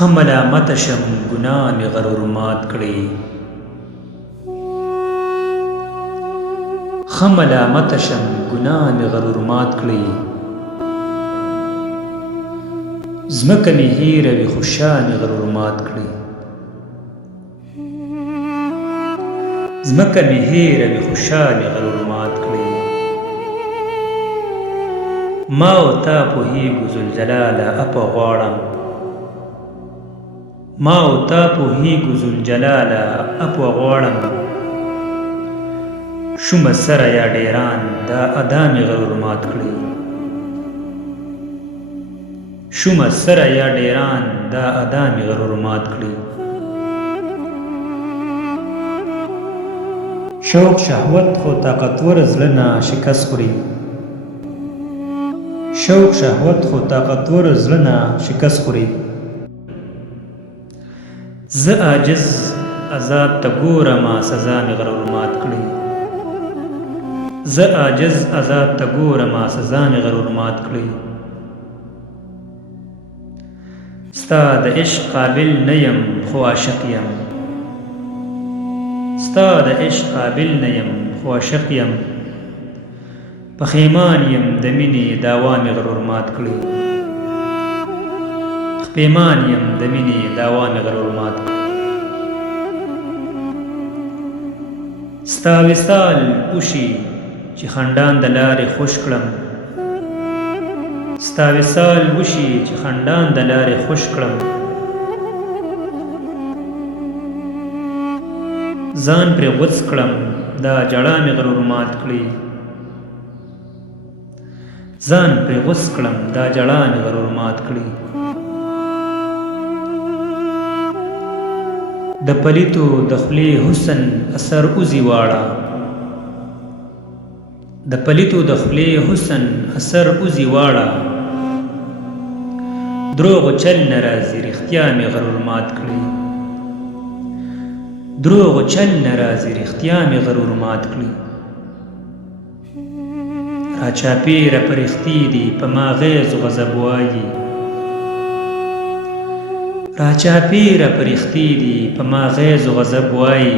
ښه ملامته شم ګناه مې غرور مات کړې. ښه ملامته شم ګناه مې غرور مات کړې. ځمکه مې هېره وي خو شا مې غرور مات کړې. ځمکه مې هېره وي خو شا مې غرور مات کړې. ما او تا پوهېږو ذوالجلاله اپه غواړم. ما او تا پوهېږو ذوالجلاله اپه غواړم. شومه سره یا ډېران دا ادا مې غرور مات کړې. شومه سره یا ډېران دا ادا مې غرور مات کړې. شوق شهوت خو طاقتور زړه نه شکست خوري. شوق شهوت خو طاقتور زړه نه شکست خوري. زه عاجز عذاب ته ګورمه سزا مې غرور مات کړې. زه عاجز عذاب ته ګورمه سزا مې غرور مات کړې. ستا د عشق قابل نه یم خو عاشق یم. ستا د عشق قابل نه یم خو عاشق یم. پښیمان یم د مینې داوا مې غرور مات کړې. پښیمان یم د مینې داوا مې غرور مات کړې. ستا وصال وشي چې خندان د لارې خوش کړم. ستا وصال وشي چې خندان د لارې خوش کړم. ځان پرې غوڅ کړم دا جړا مې غرور مات کړې. ځان پرې غوڅ کړم دا جړا مې غرور مات کړې. د پلیتو د خولې حسن اثر اوزي واړه. د پلیتو د خولې حسن اثر اوزي واړه. دروغ چل نه راځي رښتیا مې غرور مات کړې. دروغ چل نه راځي رښتیا مې غرور مات کړې. راچاپېره پرښتې دي په ما غیظ غضب وایي. راچاپېره پرښتې دي په ما غیظ غضب وایي.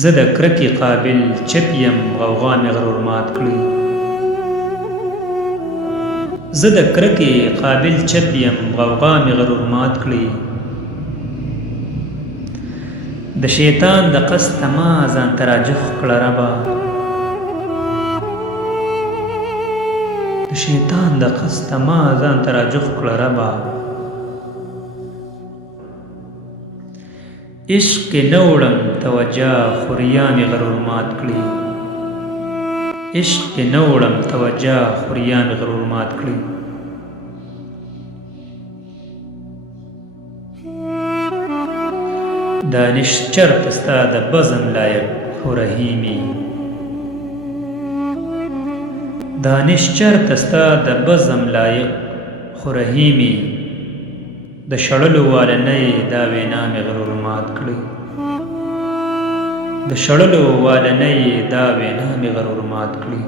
زه د کرکې قابل چپ یم غوغا مې غرور مات کړې. زه د کرکې قابل چپ یم غوغا مې غرور مات کړې. د شیطان د قصد ته ما ځان ته راجف کړه ربه. د شیطان د قصد ته ما ځان ته راجف کړه ربه. عشق کې نه وړم توجه خو ریا مې غرور مات کړې. عشق کې نه وړم توجه خو ریا مې غرور مات کړې. دانش چرته ستا د بزم لایق خو رحیمي. دانش چرته ستا د بزم لایق خو رحیمي. د شړلو واله نه یې دا وینا مې غرور مات کړې. د شړلو واله نه یې دا وینا مې غرور مات کړې.